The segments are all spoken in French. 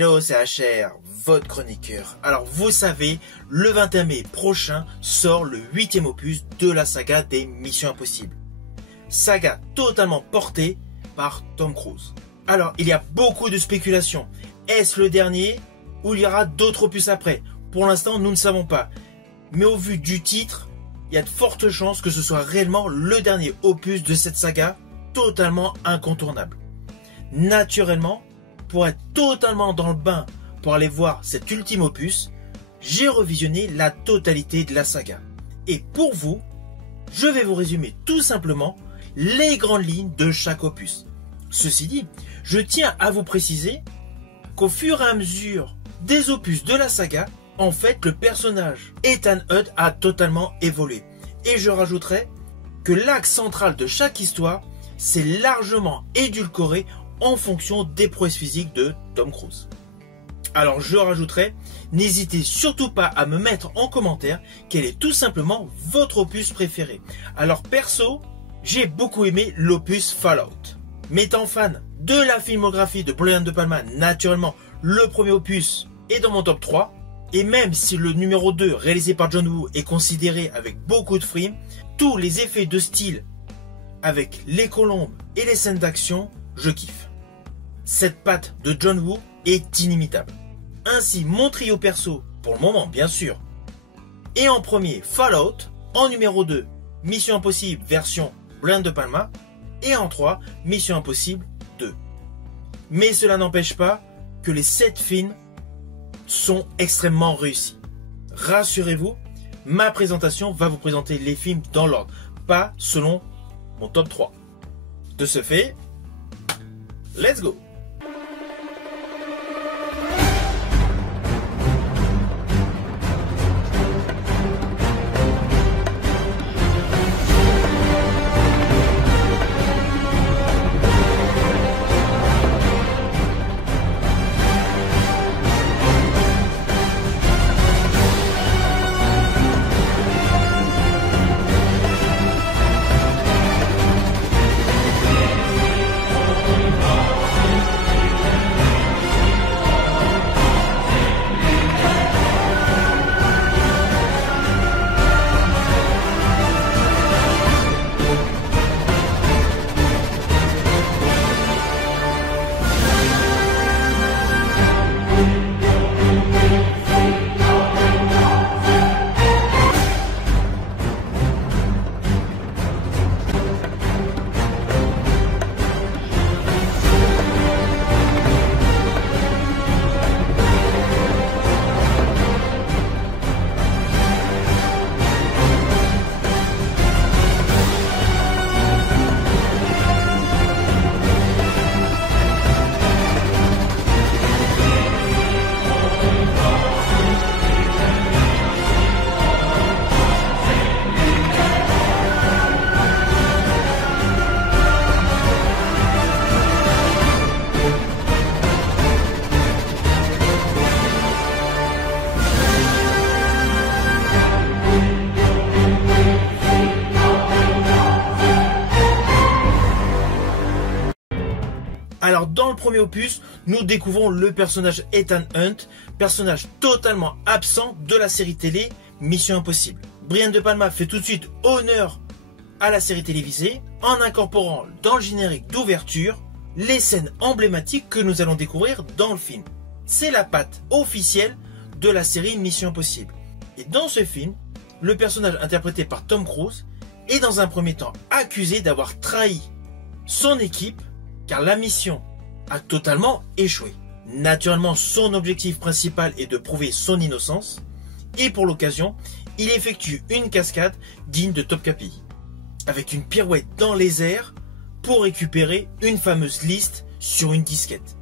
Hello, c'est HR, votre chroniqueur. Alors vous savez, le 21 mai prochain sort le 8e opus de la saga des Missions Impossibles. Saga totalement portée par Tom Cruise. Alors il y a beaucoup de spéculations. Est-ce le dernier ou il y aura d'autres opus après? Pour l'instant nous ne savons pas. Mais au vu du titre, il y a de fortes chances que ce soit réellement le dernier opus de cette saga totalement incontournable. Naturellement, pour être totalement dans le bain, pour aller voir cet ultime opus, j'ai revisionné la totalité de la saga. Et pour vous, je vais vous résumer tout simplement les grandes lignes de chaque opus. Ceci dit, je tiens à vous préciser qu'au fur et à mesure des opus de la saga, en fait, le personnage Ethan Hunt a totalement évolué. Et je rajouterai que l'axe central de chaque histoire s'est largement édulcoré en fonction des prouesses physiques de Tom Cruise. Alors je rajouterai, n'hésitez surtout pas à me mettre en commentaire quel est tout simplement votre opus préféré. Alors perso, j'ai beaucoup aimé l'opus Fallout. M'étant fan de la filmographie de Brian De Palma, naturellement le premier opus est dans mon top 3. Et même si le numéro 2 réalisé par John Woo est considéré avec beaucoup de frimes, tous les effets de style avec les colombes et les scènes d'action, je kiffe. Cette patte de John Woo est inimitable. Ainsi, mon trio perso, pour le moment bien sûr, est en premier Fallout, en numéro 2 Mission Impossible version Brian De Palma, et en 3 Mission Impossible 2. Mais cela n'empêche pas que les 7 films sont extrêmement réussis. Rassurez-vous, ma présentation va vous présenter les films dans l'ordre, pas selon mon top 3. De ce fait, let's go! Alors dans le premier opus, nous découvrons le personnage Ethan Hunt, personnage totalement absent de la série télé Mission Impossible. Brian De Palma fait tout de suite honneur à la série télévisée en incorporant dans le générique d'ouverture les scènes emblématiques que nous allons découvrir dans le film. C'est la patte officielle de la série Mission Impossible. Et dans ce film, le personnage interprété par Tom Cruise est dans un premier temps accusé d'avoir trahi son équipe car la mission a totalement échoué. Naturellement, son objectif principal est de prouver son innocence et pour l'occasion, il effectue une cascade digne de Top Capi avec une pirouette dans les airs pour récupérer une fameuse liste sur une disquette.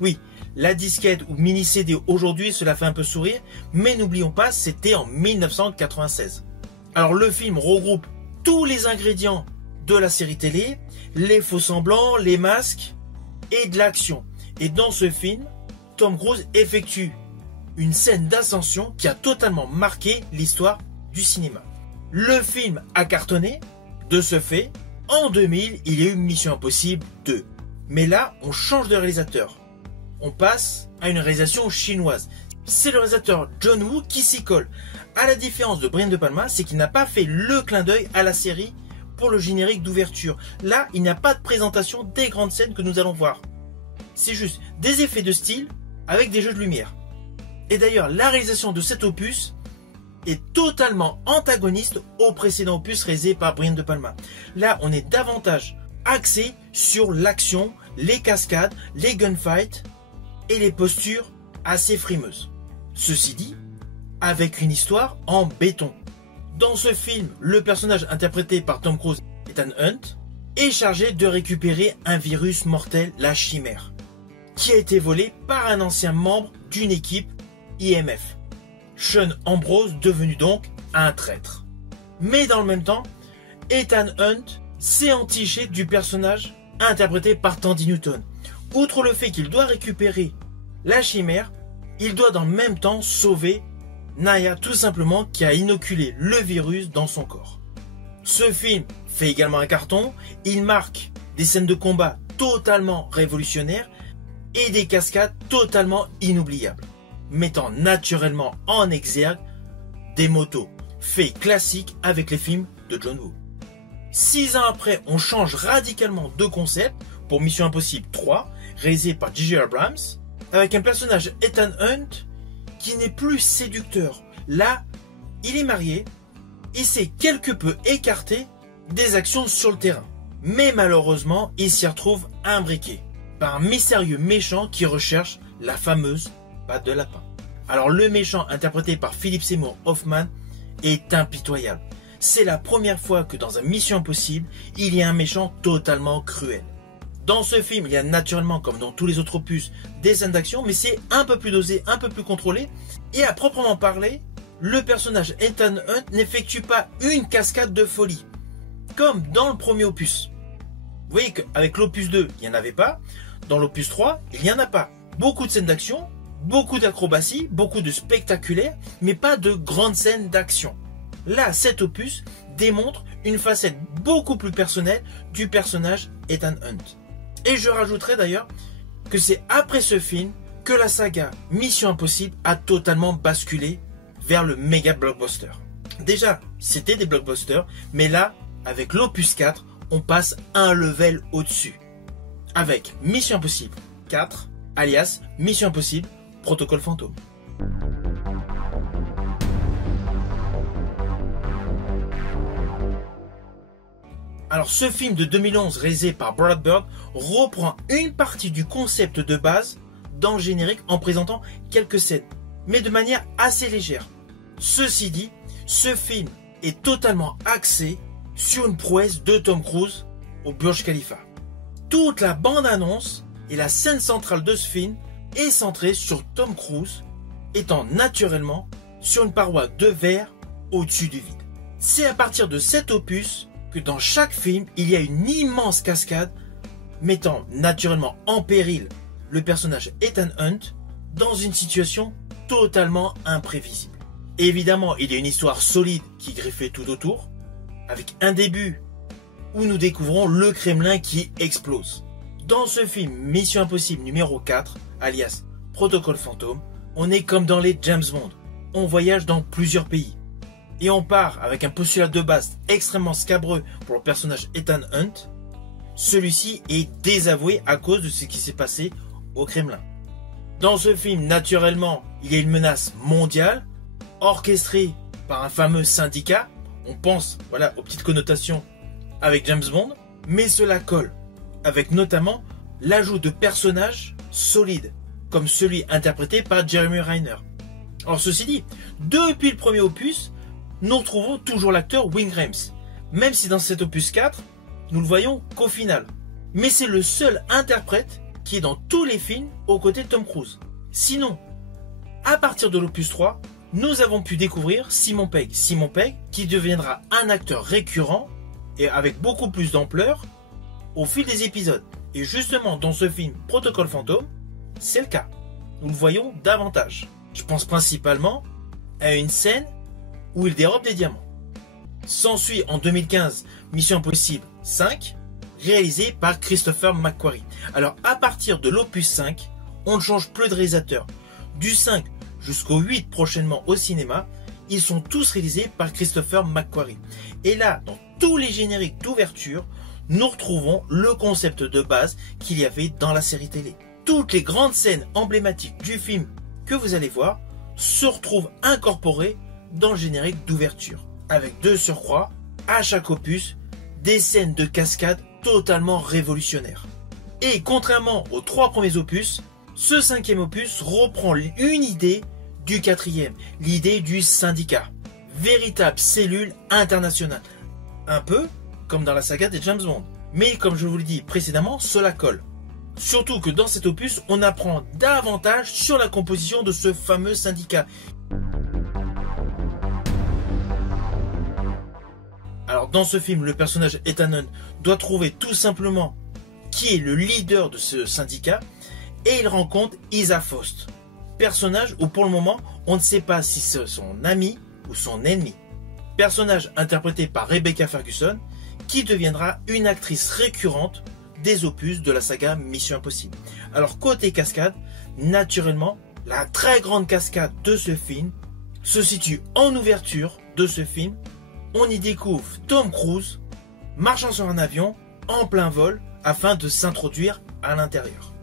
Oui, la disquette ou mini CD aujourd'hui, cela fait un peu sourire, mais n'oublions pas, c'était en 1996. Alors le film regroupe tous les ingrédients de la série télé, les faux semblants, les masques et de l'action. Et dans ce film, Tom Cruise effectue une scène d'ascension qui a totalement marqué l'histoire du cinéma. Le film a cartonné, de ce fait, en 2000, il y a eu Mission Impossible 2. Mais là, on change de réalisateur. on passe à une réalisation chinoise. C'est le réalisateur John Woo qui s'y colle. À la différence de Brian De Palma, c'est qu'il n'a pas fait le clin d'œil à la série pour le générique d'ouverture. Là, il n'y a pas de présentation des grandes scènes que nous allons voir. C'est juste des effets de style avec des jeux de lumière. Et d'ailleurs, la réalisation de cet opus est totalement antagoniste au précédent opus réalisé par Brian De Palma. Là, on est davantage axé sur l'action, les cascades, les gunfights et les postures assez frimeuses. Ceci dit, avec une histoire en béton. Dans ce film, le personnage interprété par Tom Cruise, Ethan Hunt, est chargé de récupérer un virus mortel, la chimère, qui a été volé par un ancien membre d'une équipe IMF. Sean Ambrose devenu donc un traître. Mais dans le même temps, Ethan Hunt s'est entiché du personnage interprété par Thandie Newton. Outre le fait qu'il doit récupérer la chimère, il doit dans le même temps sauver Naya, tout simplement, qui a inoculé le virus dans son corps. Ce film fait également un carton, il marque des scènes de combat totalement révolutionnaires et des cascades totalement inoubliables, mettant naturellement en exergue des motos, fait classique avec les films de John Woo. 6 ans après, on change radicalement de concept pour Mission Impossible 3, réalisé par J.J. Abrams, avec un personnage Ethan Hunt qui n'est plus séducteur. Là, il est marié et s'est quelque peu écarté des actions sur le terrain. Mais malheureusement, il s'y retrouve imbriqué par un mystérieux méchant qui recherche la fameuse patte de lapin. Alors le méchant interprété par Philip Seymour Hoffman est impitoyable. C'est la première fois que dans un Mission Impossible, il y a un méchant totalement cruel. Dans ce film, il y a naturellement, comme dans tous les autres opus, des scènes d'action, mais c'est un peu plus dosé, un peu plus contrôlé. Et à proprement parler, le personnage Ethan Hunt n'effectue pas une cascade de folie, comme dans le premier opus. Vous voyez qu'avec l'opus 2, il n'y en avait pas. Dans l'opus 3, il n'y en a pas. Beaucoup de scènes d'action, beaucoup d'acrobatie, beaucoup de spectaculaire, mais pas de grandes scènes d'action. Là, cet opus démontre une facette beaucoup plus personnelle du personnage Ethan Hunt. Et je rajouterai d'ailleurs que c'est après ce film que la saga Mission Impossible a totalement basculé vers le méga blockbuster. Déjà, c'était des blockbusters, mais là, avec l'opus 4, on passe un level au-dessus. Avec Mission Impossible 4, alias Mission Impossible Protocole Fantôme. Alors ce film de 2011 réalisé par Brad Bird reprend une partie du concept de base dans le générique en présentant quelques scènes, mais de manière assez légère. Ceci dit, ce film est totalement axé sur une prouesse de Tom Cruise au Burj Khalifa. Toute la bande-annonce et la scène centrale de ce film est centrée sur Tom Cruise étant naturellement sur une paroi de verre au-dessus du vide. C'est à partir de cet opus que dans chaque film, il y a une immense cascade mettant naturellement en péril le personnage Ethan Hunt dans une situation totalement imprévisible. Évidemment, il y a une histoire solide qui griffait tout autour, avec un début où nous découvrons le Kremlin qui explose. Dans ce film Mission Impossible numéro 4, alias Protocole Fantôme, on est comme dans les James Bond. On voyage dans plusieurs pays. Et on part avec un postulat de base extrêmement scabreux pour le personnage Ethan Hunt. Celui-ci est désavoué à cause de ce qui s'est passé au Kremlin. Dans ce film, naturellement, il y a une menace mondiale, orchestrée par un fameux syndicat. On pense, voilà, aux petites connotations avec James Bond, mais cela colle, avec notamment l'ajout de personnages solides, comme celui interprété par Jeremy Renner. Alors ceci dit, depuis le premier opus, nous retrouvons toujours l'acteur Ving Rhames, même si dans cet opus 4, nous le voyons qu'au final. Mais c'est le seul interprète qui est dans tous les films aux côtés de Tom Cruise. Sinon, à partir de l'opus 3, nous avons pu découvrir Simon Pegg. Simon Pegg qui deviendra un acteur récurrent et avec beaucoup plus d'ampleur au fil des épisodes. Et justement dans ce film Protocole Fantôme, c'est le cas. Nous le voyons davantage. Je pense principalement à une scène où il dérobe des diamants. S'ensuit en 2015 Mission Impossible 5, réalisé par Christopher McQuarrie. Alors à partir de l'opus 5, on ne change plus de réalisateur. Du 5 jusqu'au 8 prochainement au cinéma, ils sont tous réalisés par Christopher McQuarrie. Et là, dans tous les génériques d'ouverture, nous retrouvons le concept de base qu'il y avait dans la série télé. Toutes les grandes scènes emblématiques du film que vous allez voir se retrouvent incorporées dans le générique d'ouverture. Avec de surcroît, à chaque opus, des scènes de cascade totalement révolutionnaires. Et contrairement aux 3 premiers opus, ce 5e opus reprend une idée du 4e, l'idée du syndicat. Véritable cellule internationale. Un peu comme dans la saga des James Bond. Mais comme je vous l'ai dit précédemment, cela colle. Surtout que dans cet opus, on apprend davantage sur la composition de ce fameux syndicat. Alors dans ce film, le personnage Ethan Hunt doit trouver tout simplement qui est le leader de ce syndicat et il rencontre Isa Faust. Personnage où pour le moment, on ne sait pas si c'est son ami ou son ennemi. Personnage interprété par Rebecca Ferguson qui deviendra une actrice récurrente des opus de la saga Mission Impossible. Alors côté cascade, naturellement, la très grande cascade de ce film se situe en ouverture de ce film. On y découvre Tom Cruise marchant sur un avion en plein vol afin de s'introduire à l'intérieur.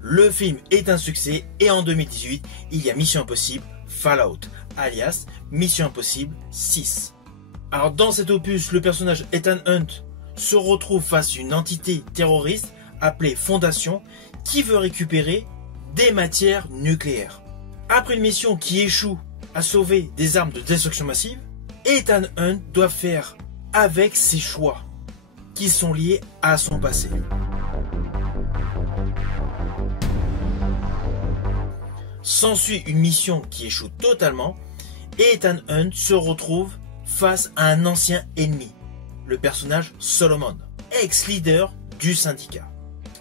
Le film est un succès et en 2018, il y a Mission Impossible Fallout, alias Mission Impossible 6. Alors dans cet opus, le personnage Ethan Hunt se retrouve face à une entité terroriste appelée Fondation qui veut récupérer des matières nucléaires. Après une mission qui échoue à sauver des armes de destruction massive, Ethan Hunt doit faire avec ses choix qui sont liés à son passé. S'ensuit une mission qui échoue totalement et Ethan Hunt se retrouve face à un ancien ennemi, le personnage Solomon, ex-leader du syndicat.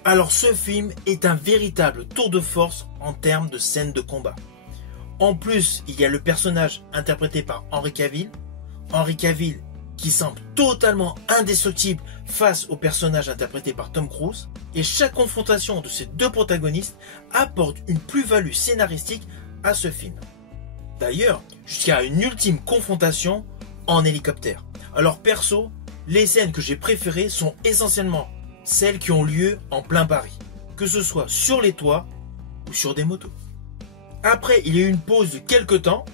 Alors ce film est un véritable tour de force en termes de scènes de combat. En plus, il y a le personnage interprété par Henry Cavill. Henry Cavill qui semble totalement indestructible face au personnage interprété par Tom Cruise. Et chaque confrontation de ces deux protagonistes apporte une plus-value scénaristique à ce film. D'ailleurs, jusqu'à une ultime confrontation en hélicoptère. Alors perso, les scènes que j'ai préférées sont essentiellement celles qui ont lieu en plein Paris, que ce soit sur les toits ou sur des motos. Après, il y a eu une pause de quelques temps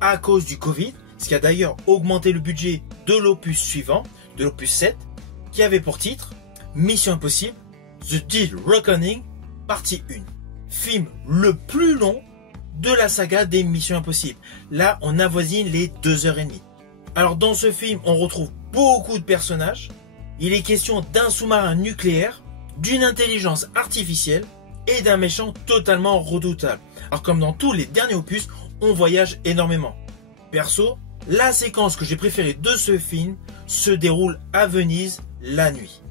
à cause du Covid, ce qui a d'ailleurs augmenté le budget de l'opus suivant, de l'opus 7, qui avait pour titre Mission Impossible The Dead Reckoning, partie 1. Film le plus long de la saga des Missions Impossibles. Là, on avoisine les 2h30. Alors dans ce film, on retrouve beaucoup de personnages. Il est question d'un sous-marin nucléaire, d'une intelligence artificielle et d'un méchant totalement redoutable. Alors comme dans tous les derniers opus, on voyage énormément. Perso, la séquence que j'ai préférée de ce film se déroule à Venise la nuit.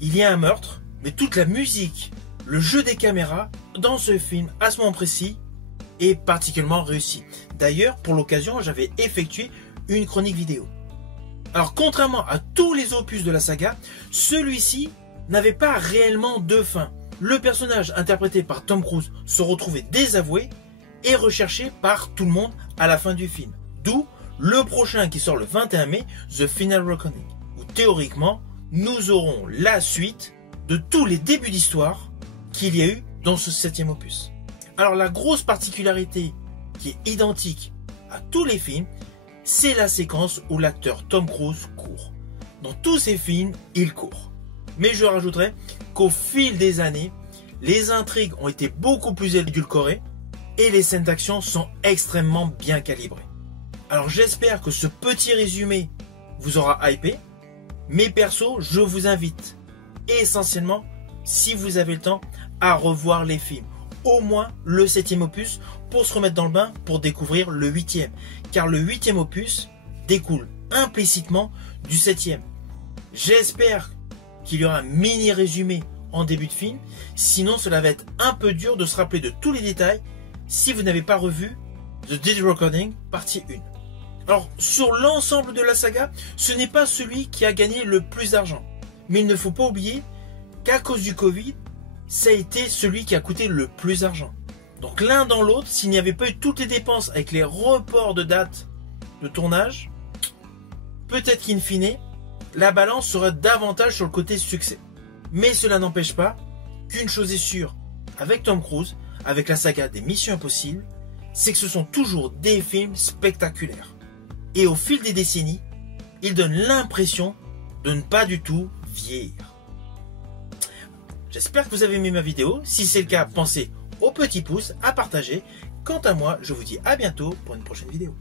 Il y a un meurtre, mais toute la musique, le jeu des caméras dans ce film à ce moment précis est particulièrement réussi. D'ailleurs, pour l'occasion, j'avais effectué une chronique vidéo. Alors contrairement à tous les opus de la saga, celui-ci n'avait pas réellement de fin. Le personnage interprété par Tom Cruise se retrouvait désavoué et recherché par tout le monde à la fin du film. D'où le prochain qui sort le 21 mai, The Final Reckoning, où théoriquement, nous aurons la suite de tous les débuts d'histoire qu'il y a eu dans ce 7e opus. Alors la grosse particularité qui est identique à tous les films, c'est la séquence où l'acteur Tom Cruise court. Dans tous ces films, il court. Mais je rajouterai qu'au fil des années, les intrigues ont été beaucoup plus édulcorées et les scènes d'action sont extrêmement bien calibrées. Alors j'espère que ce petit résumé vous aura hypé, mais perso, je vous invite essentiellement, si vous avez le temps, à revoir les films. Au moins le 7e opus pour se remettre dans le bain pour découvrir le 8e. Car le 8e opus découle implicitement du 7e. J'espère qu'il y aura un mini résumé en début de film. Sinon cela va être un peu dur de se rappeler de tous les détails si vous n'avez pas revu The Dead Reckoning partie 1. Alors sur l'ensemble de la saga, ce n'est pas celui qui a gagné le plus d'argent. Mais il ne faut pas oublier qu'à cause du Covid, ça a été celui qui a coûté le plus d'argent. Donc l'un dans l'autre, s'il n'y avait pas eu toutes les dépenses avec les reports de date de tournage, peut-être qu'in fine, la balance serait davantage sur le côté succès. Mais cela n'empêche pas qu'une chose est sûre, avec Tom Cruise, avec la saga des Missions Impossibles, c'est que ce sont toujours des films spectaculaires. Et au fil des décennies, ils donnent l'impression de ne pas du tout vieillir. J'espère que vous avez aimé ma vidéo. Si c'est le cas, pensez au petit pouce, à partager. Quant à moi, je vous dis à bientôt pour une prochaine vidéo.